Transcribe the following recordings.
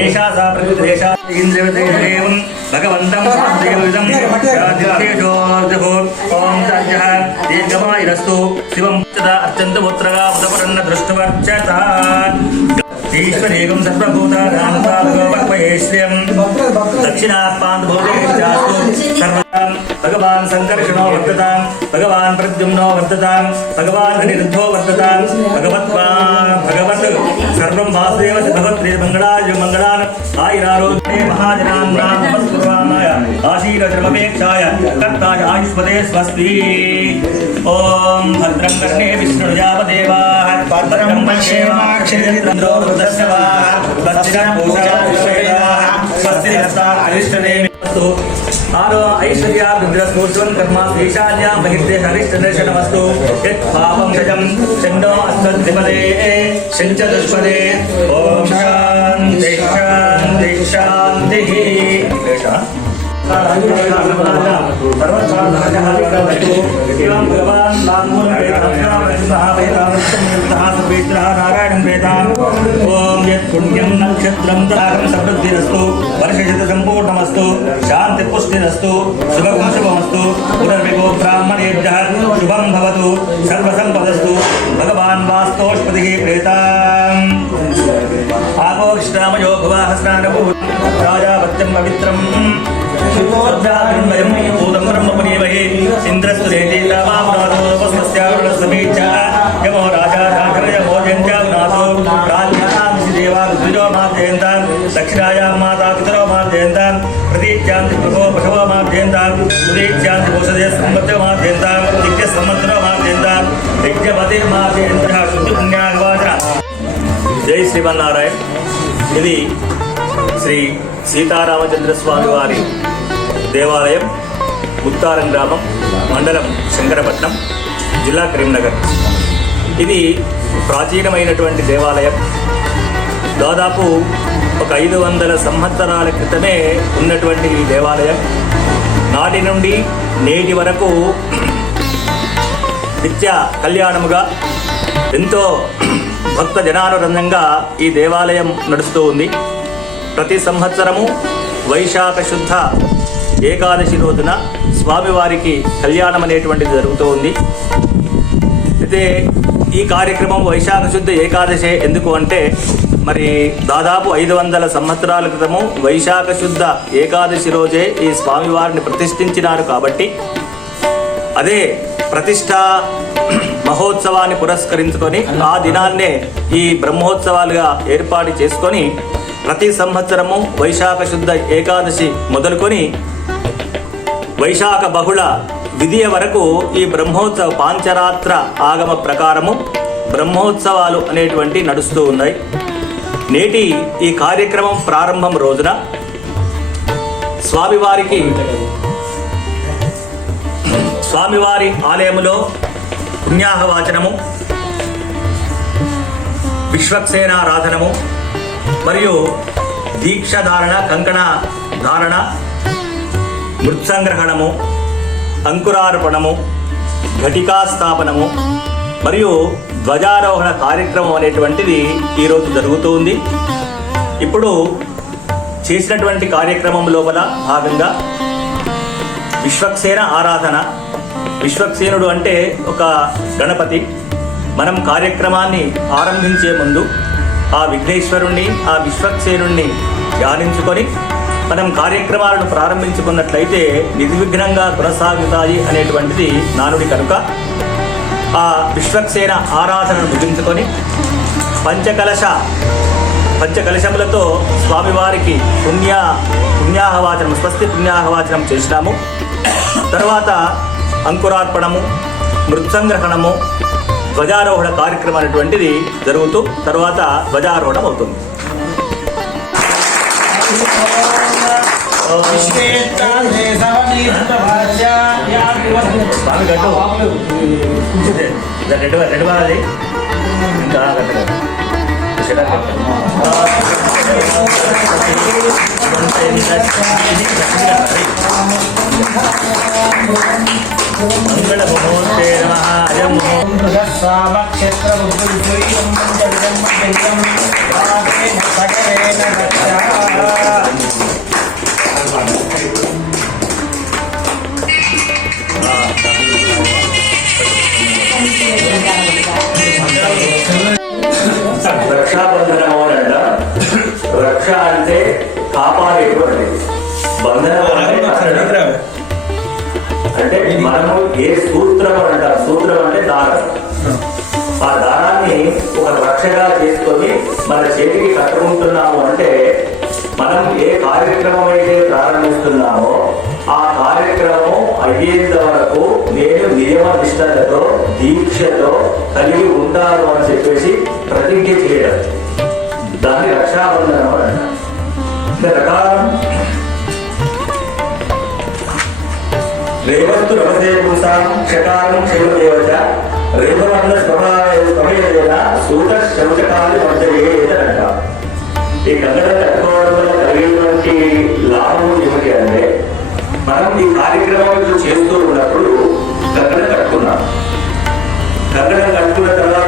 ఏషా సా ప్రకృతిరేషా ఇంద్రవదేవం భగవంతం దేవిదం రాజ్యేషోర్జహో ఓం సజ్జః దీర్ఘమాయురస్తు శివం చదా అత్యంత పుత్రగా ఉదపరన్న దృష్టవర్చత ఈశ్వరేగం సర్వభూతానామతాభగవత్మహేశ్వర్యం దక్షిణాత్మాన్ दक्षिणापान्त भोगोपचास्तु सर्वदां भगवान् सङ्कर्षणो वर्ततां भगवान् प्रद्युम्नो वर्ततां भगवान् अनिरुद्धो वर्ततां भगवत्वा भगवत् सर्वं वासुदेवस्य भगवत्रे मङ्गलाय मङ्गलान् आयुरारोग्ये महाजनान् नामस्कुर्वामाय कर्ताय आयुष्पदे स्वस्ति ॐ भद्रं कर्णे विष्णुजावदेवाः भद्रं पश्येमाक्षेन्द्रो रुद्रस्य वा दक्षिणपूषा विश्वे స్వస్తి హస్తా అరిష్టనేమి వస్తు ఆరో ఐశ్వర్య రుద్రస్ఫూర్వం కర్మ ఈశాన్య బహిర్దేశ అరిష్టదర్శనమస్తు యత్ పాపం గజం చండో అస్తద్విపదే శంచ దుష్పదే. ఓం శాంతి శాంతి శాంతి. నారాయణం వేదాం ఓం యత్ పుణ్యం నక్షత్రం దారం సమృద్ధిరస్తు వర్షశత సంపూర్ణమస్తు. శాంతి పుష్టిరస్తు. శుభం శుభమస్తు. పునర్విగో బ్రాహ్మణేభ్య శుభం భవతు. సర్వసంపదస్తు. భగవాన్ వాస్తోష్పతి ప్రేత. ఆపోక్షామయో భువాహ స్నానభూ రాజాపత్యం పవిత్రం. శుభోర్జాభిన్వయం భూతం బ్రహ్మపురీమహే ఇంద్రస్తు దేతీలామాపురాధోపస్మస్యారుణస్వమీచ యమో యజ్ఞపతి మార్జయంత శుద్ధి పుణ్యాగవాచన జై శ్రీమన్నారాయణ. ఇది శ్రీ సీతారామచంద్ర స్వామి వారి దేవాలయం ముత్తారం గ్రామం మండలం శంకరపట్నం జిల్లా కరీంనగర్. ఇది ప్రాచీనమైనటువంటి దేవాలయం. దాదాపు ఒక ఐదు వందల సంవత్సరాల క్రితమే ఉన్నటువంటి ఈ దేవాలయం. నాటి నుండి నేటి వరకు నిత్య కళ్యాణముగా ఎంతో భక్త జనానురంజంగా ఈ దేవాలయం నడుస్తూ ఉంది. ప్రతి సంవత్సరము వైశాఖ శుద్ధ ఏకాదశి రోజున స్వామివారికి కళ్యాణం అనేటువంటిది జరుగుతూ ఉంది. అయితే ఈ కార్యక్రమం వైశాఖ శుద్ధ ఏకాదశి ఎందుకు అంటే మరి దాదాపు ఐదు వందల సంవత్సరాల క్రితము వైశాఖ శుద్ధ ఏకాదశి రోజే ఈ స్వామివారిని ప్రతిష్ఠించినారు కాబట్టి అదే ప్రతిష్ట మహోత్సవాన్ని పురస్కరించుకొని ఆ దినాన్నే ఈ బ్రహ్మోత్సవాలుగా ఏర్పాటు చేసుకొని ప్రతి సంవత్సరము వైశాఖ శుద్ధ ఏకాదశి మొదలుకొని వైశాఖ బహుళ విధియ వరకు ఈ బ్రహ్మోత్సవ పాంచరాత్ర ఆగమ ప్రకారము బ్రహ్మోత్సవాలు అనేటువంటి నడుస్తూ ఉన్నాయి. నేటి ఈ కార్యక్రమం ప్రారంభం రోజున స్వామివారికి స్వామివారి ఆలయములో పుణ్యాహవాచనము విశ్వక్సేనారాధనము మరియు దీక్షధారణ కంకణ ధారణ మృత్సంగ్రహణము అంకురార్పణము ఘటికా స్థాపనము మరియు ధ్వజారోహణ కార్యక్రమం అనేటువంటిది ఈరోజు జరుగుతూ ఉంది. ఇప్పుడు చేసినటువంటి కార్యక్రమం లోపల భాగంగా విశ్వక్సేన ఆరాధన విశ్వక్సేనుడు అంటే ఒక గణపతి. మనం కార్యక్రమాన్ని ఆరంభించే ముందు ఆ విఘ్నేశ్వరుణ్ణి ఆ విశ్వక్సేనుణ్ణి ధ్యానించుకొని మనం కార్యక్రమాలను ప్రారంభించుకున్నట్లయితే నిర్విఘ్నంగా కొనసాగుతాయి అనేటువంటిది నానుడి కనుక. ఆ విశ్వక్సేన ఆరాధనను ముగించుకొని పంచకలశ పంచకలశములతో స్వామివారికి పుణ్య పుణ్యాహవాచనం స్వస్తి పుణ్యాహవాచనం చేసినాము. తర్వాత అంకురార్పణము మృత్సంగ్రహణము ధ్వజారోహణ కార్యక్రమం అనేటువంటిది జరుగుతూ తర్వాత ధ్వజారోహణం అవుతుంది. రెండు రెండు బాగాలి ఇంకా గట్టు షటర్ కట్టు. మంగళముహూర్తే నమ అయం రక్షాబంధనము అని అంటాం రక్ష అంటే కాపాడేటువంటిది బంధనం అంటే మనము ఏ సూత్రం అని అంటాం సూత్రం అంటే దారం. ఆ. దారాన్ని ఒక రక్షగా చేసుకొని మన చేతికి కట్టుకుంటున్నాము అంటే మనం ఏ కార్యక్రమం అయితే ప్రారంభిస్తున్నామో ఆ కార్యక్రమం అయ్యేంత వరకు నేను నియమ నిష్టలతో దీక్షతో కలిగి ఉంటాను అని చెప్పేసి ప్రతిజ్ఞ చేయడం. దాన్ని రక్షాబంధనం అంటారు. ప్రకారం. రేవస్తు రమసే పుంసాం క్షకారం క్షేమదేవచ రేవన్న సమయదేన సూత శౌచకాలి మధ్యవేదంట ఈ కంగడ కట్టుకోవడం వల్ల కలిగేటువంటి లాభం ఏమిటి అంటే మనం ఈ కార్యక్రమాలు చేస్తూ ఉన్నప్పుడు కంగడ కట్టుకున్నాం. కంగడం కట్టుకున్న తర్వాత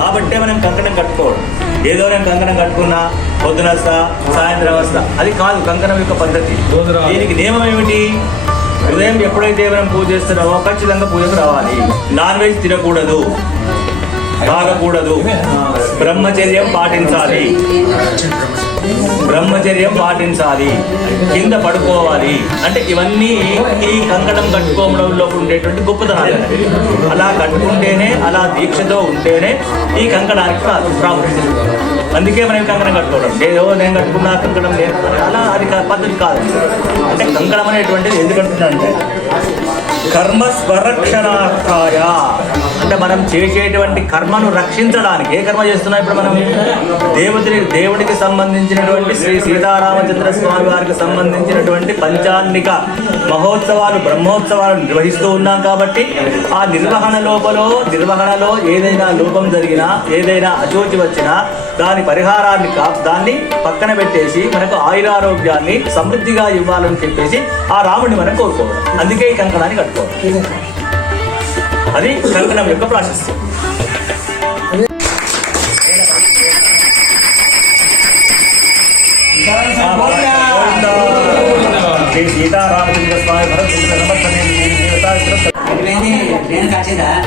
కాబట్టే మనం కంకణం కట్టుకోవడం. ఏదో నేను కంకణం కట్టుకున్నా పొద్దున వస్తా సాయంత్రం వస్తా. అది కాదు కంకణం యొక్క పద్ధతి. దీనికి నియమం ఏమిటి? ఉదయం ఎప్పుడైతే మనం పూజ చేస్తున్నామో ఖచ్చితంగా పూజకు రావాలి. నాన్ వెజ్ తినకూడదు. తాగకూడదు. బ్రహ్మచర్యం పాటించాలి. బ్రహ్మచర్యం పాటించాలి. కింద పడుకోవాలి. అంటే ఇవన్నీ ఈ కంకణం కట్టుకోవడంలో ఉండేటువంటి గొప్పతనాలు. అలా కట్టుకుంటేనే అలా దీక్షతో ఉంటేనే ఈ కంకణానికి ప్రాముఖ్యత. అందుకే మనం కంకణం కట్టుకోవడం. ఏదో నేను కట్టుకున్నా కంకణం లేదు అలా అది పద్ధతి కాదు. అంటే కంకణం అనేటువంటిది ఎందుకంటున్నా అంటే కర్మ స్వరక్షణార్థాయ. అంటే మనం చేసేటువంటి కర్మను రక్షించడానికి ఏ కర్మ చేస్తున్నాం ఇప్పుడు మనం? దేవుడి దేవుడికి సంబంధించినటువంటి శ్రీ సీతారామచంద్ర స్వామి వారికి సంబంధించినటువంటి పంచాన్నిక మహోత్సవాలు బ్రహ్మోత్సవాలు నిర్వహిస్తూ ఉన్నాం కాబట్టి ఆ నిర్వహణ లోపల నిర్వహణలో ఏదైనా లోపం జరిగినా ఏదైనా అచోచి వచ్చినా దాని పరిహారాన్ని కా దాన్ని పక్కన పెట్టేసి మనకు ఆయురారోగ్యాన్ని సమృద్ధిగా ఇవ్వాలని చెప్పేసి ఆ రాముడిని మనం కోరుకోవడం. అందుకే ఈ కంకణాన్ని కట్టుకోవడం. అది కంకణం యొక్క సమర్థనే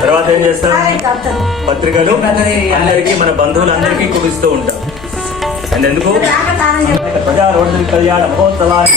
తర్వాత ఏం చేస్తాం? పత్రికలు అందరికీ మన బంధువులందరికీ కురుస్తూ ఉంటాం. అండ్ ఎందుకు? ప్రజారోడ్డు కళ్యాణ మహోత్సవాన్ని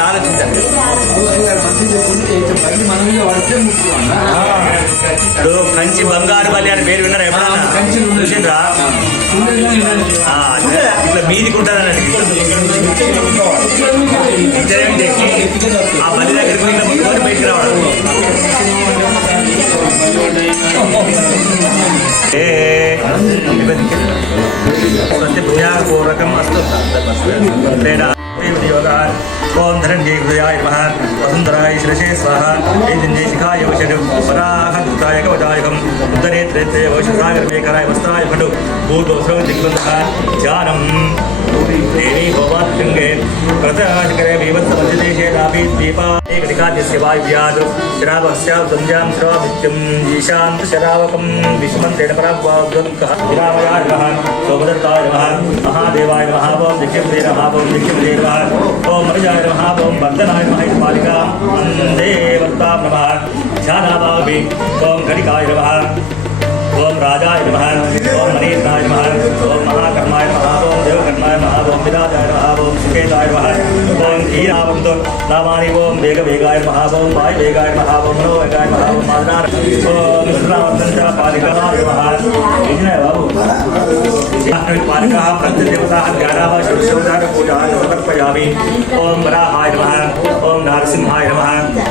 అదే చూడండి ఆలోచించండి ఇప్పుడు కంచి బంగారు బలి అని పేరు విన్నారా ఎప్పుడన్నా చూసిండ్రా ఆ, అదే. ఇట్లా మీదికి ఉంటుంది అన్నట్టు ఇద్దరేం చేసి ఆ బలి దగ్గరికి పోయి ఇట్లా ముట్టుకొని బయటికి రావడం ఏ సత్యభూయాపూర్వకం అస్తు తేడా యోగాన్ ఓం ధనంజయ హృదయాయ నమః వసుంధరాయ శిరసే స్వాహ ఏజంజయ శిఖాయ వశడు వరాహ దూతాయ కవచాయకం ఉత్తరేత్రేత్రే వశసాగరమేకరాయ వస్త్రాయ భటు భూతోసౌ దిగ్బంధ ధ్యానం देवी भवात्सिंगे प्रतराशकरे भीवत्समजदेशे कापि दीपा एकनिकाद्यस्यवाय व्याज शरावस्यां सञ्जां श्रावित्यं ईशान्त शरावकं विष्मन्तेन परावाद्वन्कः विरामराय नमः सोमदत्ताय नमः महादेवाय नमः ओं दिक्षिप्ते नमः ओं दिक्षिप्ते नमः ओं मनुजाय नमः ओं वन्दनाय नमः पालिका वंदे वत्तां नमः ध्यानाभावि ओं कणिकाय नमः ओं राजाय नमः ओं मनीषाय नमः ओं संकेताय नमः ओम ईरावं तो नामानि ओम वेग वेगाय महावम वाय वेगाय महावम नो वेगाय महावम मादार ओम श्रावतं च पालिका व्यवहार इजना बाबू पालिका प्रत्यदेवता ज्ञानावा शिवसौदार पूजा समर्पयामि ओम वराहाय नमः ओम नरसिंहाय नमः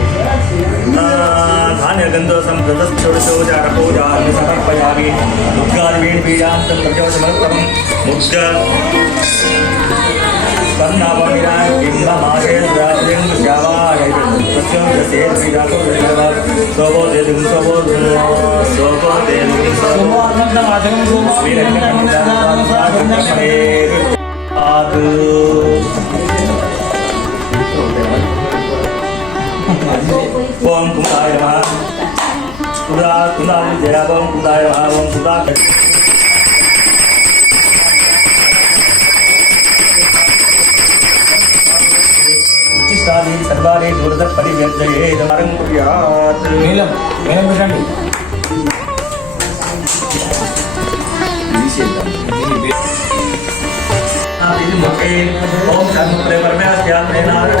निर्गन्धोसं कृतस्थोडशोजारपोजामि समर्पयामि मुद्गाद्वीणबीजान्तं प्रजोषमर्पणं मुद्ग तन्नावमिरा बिम्बमाशेन्द्रात्रिं श्यामाय सोमो सोमो हाँ, ओम कुमार सुधा सुधा विजया ओम कुदाय ओम सुधा उच्चिष्टादेवी सर्वाले दूरदत् परिव्यर्जयेत् वरं कुर्यात् नीलं नीलं कृषामि मुखे ओम कर्म प्रेम में आस्यात्मे नारायण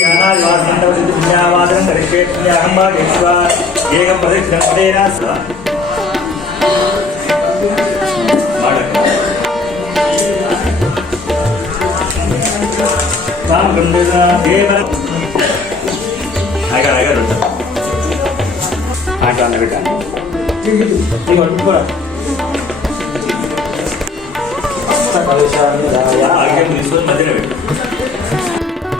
జ్ఞానావాదనం పరిక్షేత్యాహం భాగేశ్వా ఏకం ప్రదక్షిణం పదేనా సదా ఆట పెట్టాను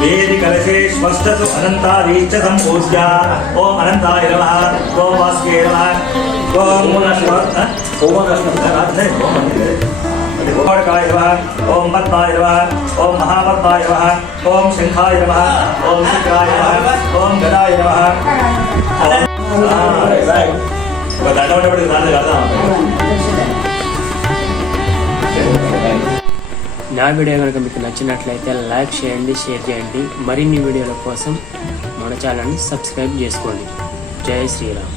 वेदिकलशेष्वस्तसु अनन्तादीश्च सम्पूज्य ओम अनन्ताय नमः। गो वासुके नमः। गो मूलश्वत् ओम ओमकाय नमः। ॐ पद्माय ओम ॐ महापद्माय नमः। ॐ शङ्खाय नमः। ॐ शुक्राय नमः। ॐ गदाय नमः। இப்போ தண்டவட்டப்படி நான் கதை నా వీడియో కనుక మీకు నచ్చినట్లయితే లైక్ చేయండి షేర్ చేయండి. మరిన్ని వీడియోల కోసం మన ఛానల్ని సబ్స్క్రైబ్ చేసుకోండి. జై శ్రీరామ్.